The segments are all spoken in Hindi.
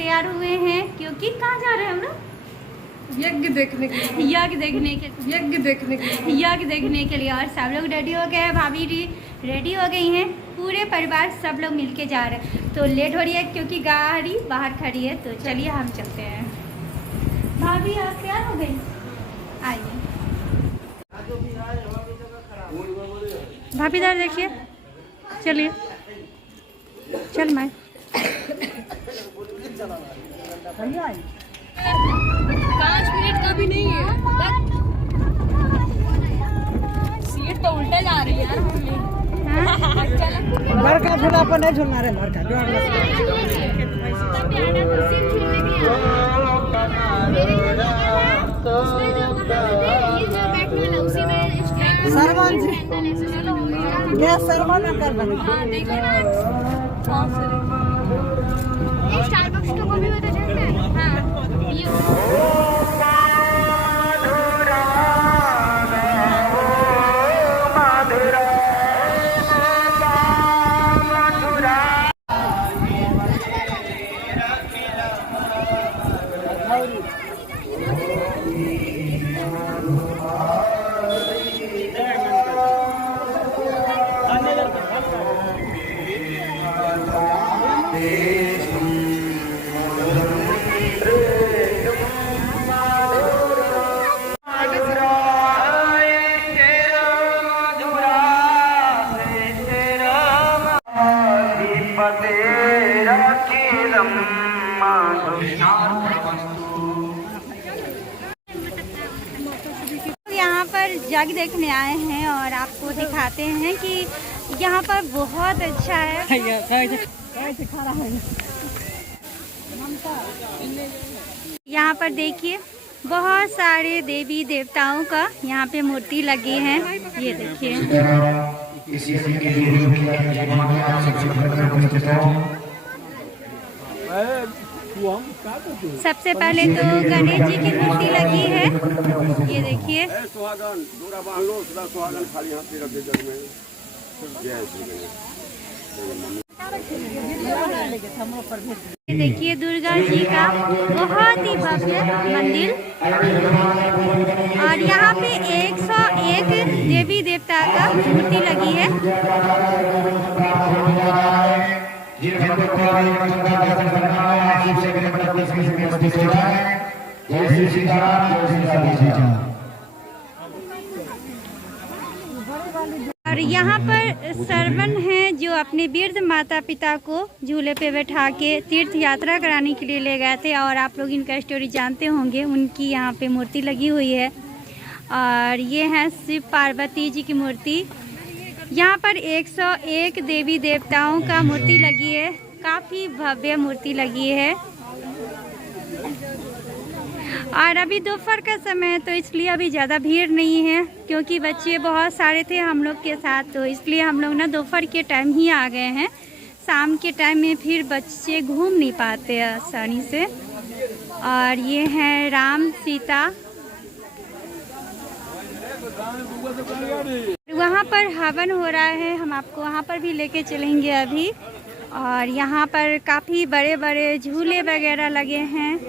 तैयार हुए हैं क्योंकि कहाँ जा रहे हैं हम लोग? यज्ञ देखने के लिए। यज्ञ देखने के लिए। और सब लोग रेडी हो गए हैं, भाभी रेडी हो गई हैं, पूरे परिवार सब लोग मिलके जा रहे हैं। तो लेट हो रही है क्योंकि गाड़ी बाहर खड़ी है। तो चलिए हम चलते हैं। भाभी आप तैयार हो गई? आइए भाभी, इधर देखिए। चलिए चल मैं 5 मिनट का भी नहीं है। सीट तो उल्टे जा रही है यार। घर का झूला पर नहीं झूलना रे, घर का सरवन जी, ये सरवन कर बने। स्टारबक्स का कॉफी होता है। हाँ ये यहाँ पर जग देखने आए हैं और आपको दिखाते हैं कि यहाँ पर बहुत अच्छा है। यहाँ पर देखिए बहुत सारे देवी देवताओं का यहाँ पे मूर्ति लगी है। ये देखिए सबसे पहले तो गणेश जी की मूर्ति लगी है। ये देखिए ये देखिए दुर्गा जी का बहुत ही भव्य मंदिर। और यहाँ पे 101 देवी देवता का मूर्ति लगी है। और यहाँ पर सरवन है जो अपने वृद्ध माता पिता को झूले पे बैठा के तीर्थ यात्रा कराने के लिए ले गए थे। और आप लोग इनका स्टोरी जानते होंगे, उनकी यहाँ पे मूर्ति लगी हुई है। और ये है शिव पार्वती जी की मूर्ति। यहाँ पर 101 देवी देवताओं का मूर्ति लगी है। काफ़ी भव्य मूर्ति लगी है। और अभी दोपहर का समय है तो इसलिए अभी ज़्यादा भीड़ नहीं है क्योंकि बच्चे बहुत सारे थे हम लोग के साथ। तो इसलिए हम लोग ना दोपहर के टाइम ही आ गए हैं। शाम के टाइम में फिर बच्चे घूम नहीं पाते आसानी से। और ये है राम सीता। वहाँ पर हवन हो रहा है, हम आपको वहाँ पर भी लेके चलेंगे अभी। और यहाँ पर काफ़ी बड़े बड़े झूले वगैरह लगे हैं।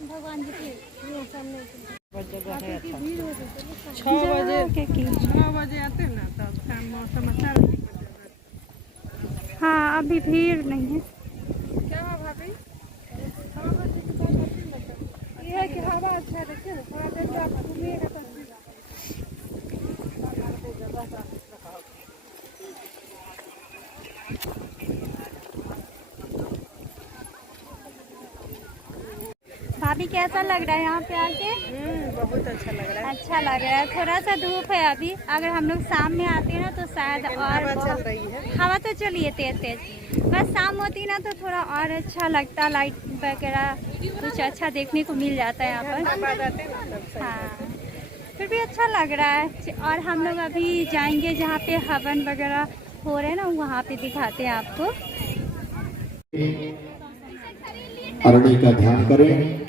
भगवान जी के 6 बजे आते हैं ना, तब मौसम अच्छा रहता। हाँ अभी भीड़ नहीं है। क्या हुआ भाभी? ये है कि हवा अच्छा रहती है ना, थोड़ा देर में आप घूमिएगा तो अभी कैसा लग रहा है यहाँ पे आके? बहुत अच्छा लग रहा है। अच्छा लग रहा है। थोड़ा सा धूप है अभी, अगर हम लोग शाम में आते हैं ना तो शायद और हवा चल रही है। हवा तो चलिए तेज तेज, बस शाम होती ना तो थोड़ा और अच्छा लगता, लाइट वगैरह कुछ अच्छा देखने को मिल जाता है यहाँ पर। हाँ, फिर भी अच्छा लग रहा है। और हम लोग अभी जाएंगे जहाँ पे हवन वगैरह हो रहे हैं ना, वहाँ पे दिखाते हैं आपको। अरणी का ध्यान करें।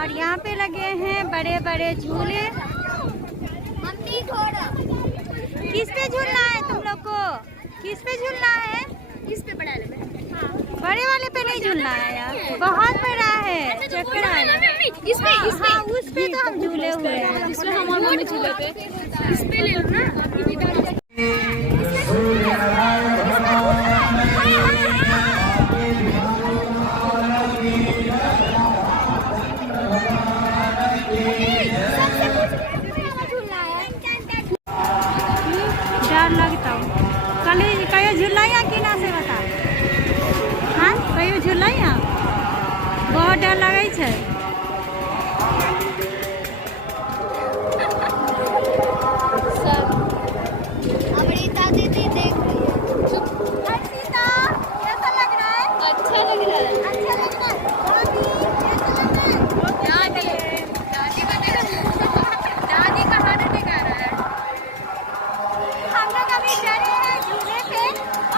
और यहाँ पे लगे हैं बड़े बड़े झूले। मम्मी घोड़ा किस पे झूलना है तुम लोग को? किस पे झूलना है? इस पे बड़ा लगा। बड़े वाले पे नहीं झूलना है यार, बहुत बड़ा है, चक्कर है। इस पे हाँ, उस पे तो हम झूले हुए हैं। इस पे हम और मम्मी झूले पे इस पे ले लो ना। डर लगता हूँ। कल कहियो झूलाइया कि ना से बता। हाँ, कहियो झूलाइया, बहुत डर लगे छै। अमृता दीदी देख रही है। अर्चिता, कैसा लग रहा है? अच्छा लग रहा है। अच्छा लग रहा है। भाभी, कैसा लग रहा है? दादी का हाथ टिका रहा है। हम लोग अभी डरे हैं झूले से,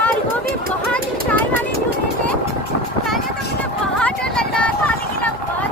और वो भी बहुत ऊंचाई वाले झूले से। पहले तो मुझे बहुत डर लग रहा था, लेकिन अब बहुत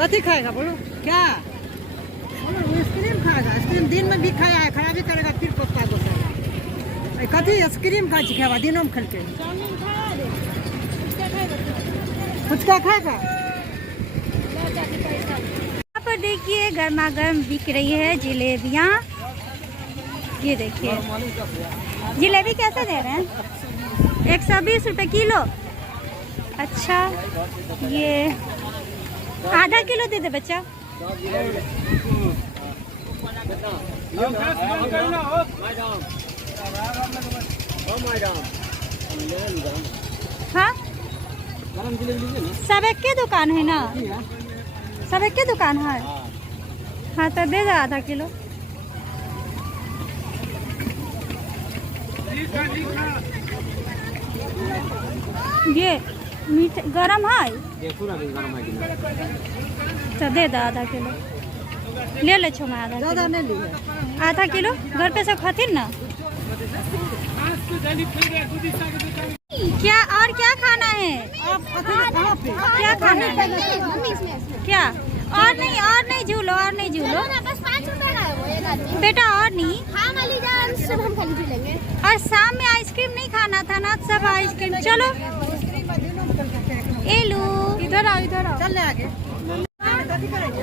कथी खाएगा बोलो क्या? बोलो आइसक्रीम खाएगा। आइसक्रीम दिन में भी खाया है, खराबी करेगा फिर पक्का को कथी आइसक्रीम का खाएगा दिनों में खेल के फुचका खाएगा। यहाँ पर देखिए गर्मा गर्म बिक रही है जलेबियाँ। ये देखिए जलेबी कैसे दे रहे हैं? 120 रुपये किलो। अच्छा ये आधा किलो दे दे बच्चा। हाँ सब एक के दुकान है ना? सब एक के दुकान है। हाँ तो दे दो आधा किलो। ये मीठ गरम है तो दे दो आधा किलो। ले ले छो मैं आधा ज़्यादा किलो। नहीं ली आधा किलो घर पे सब खातिर ना। क्या और क्या खाना है? आप कहाँ पे? क्या खाना है? मम्मी इसमें क्या और नहीं झूलो और नहीं झूलो बस 5 रुपए का है वो एक आदमी। बेटा और नहीं। हाँ माली जान सब हम खाली लेंगे। और शाम में आइसक्रीम नहीं खाना था ना? सब आइसक्रीम चलो एलू इधर आओ। चल ले आगे। कथी करेंगे?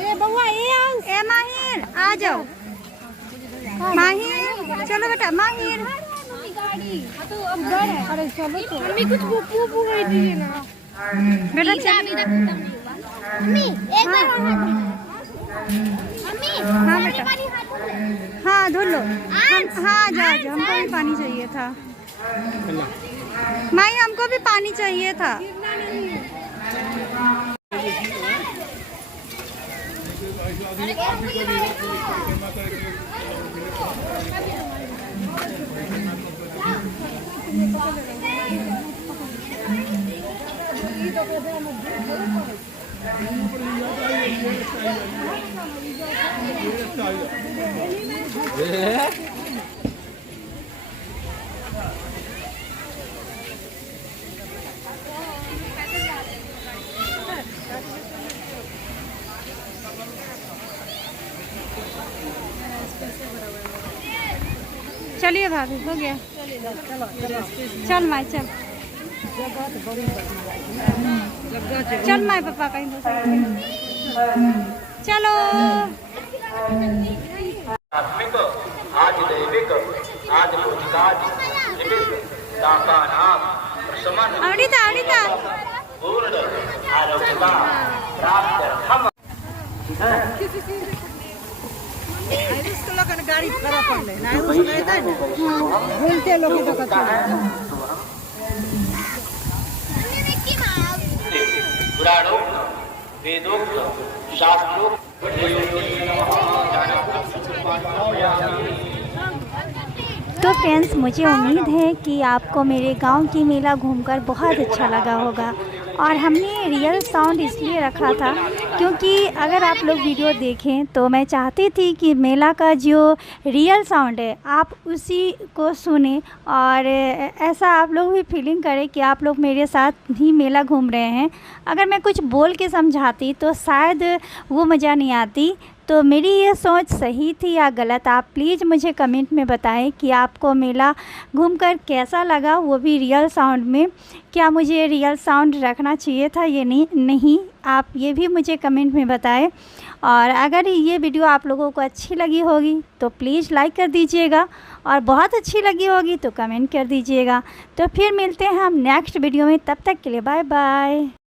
ए बउआ ए माहिर आ जाओ। माहिर चलो बेटा माहिर। अरे चलो तो मम्मी कुछ पू कर दीजिए ना बेटा अभी तक खत्म नहीं हुआ। मम्मी एक बार और हाथ धोना है। मम्मी हाँ बेटा पानी हाथ धो ले। हाँ धुल लो। हाँ जाओ हमको भी पानी चाहिए था। माई हमको भी पानी चाहिए था। चलिए भाभी हो गया। चल माई चल चल माई पापा कहीं दूसरे चलो। आत्मिक आदि दैविक आदि भौतिकादि निमित्त दातानां प्रशमन अमृता पूर्ण आरोग्यता प्राप्त्यर्थम। इसको लोग गाड़ी खराब कर ले ना उसको कहता है ना भूलते लोग की तो कच्चा पुराणोक्त वेदोक्त शास्त्रोक्त तो फ्रेंड्स मुझे उम्मीद है कि आपको मेरे गांव की मेला घूमकर बहुत अच्छा लगा होगा। और हमने रियल साउंड इसलिए रखा था क्योंकि अगर आप लोग वीडियो देखें तो मैं चाहती थी कि मेला का जो रियल साउंड है आप उसी को सुने और ऐसा आप लोग भी फीलिंग करें कि आप लोग मेरे साथ ही मेला घूम रहे हैं। अगर मैं कुछ बोल के समझाती तो शायद वो मज़ा नहीं आती। तो मेरी ये सोच सही थी या गलत, आप प्लीज़ मुझे कमेंट में बताएं कि आपको मेला घूमकर कैसा लगा, वो भी रियल साउंड में। क्या मुझे रियल साउंड रखना चाहिए था ये नहीं, आप ये भी मुझे कमेंट में बताएं। और अगर ये वीडियो आप लोगों को अच्छी लगी होगी तो प्लीज़ लाइक कर दीजिएगा और बहुत अच्छी लगी होगी तो कमेंट कर दीजिएगा। तो फिर मिलते हैं हम नेक्स्ट वीडियो में, तब तक के लिए बाय बाय।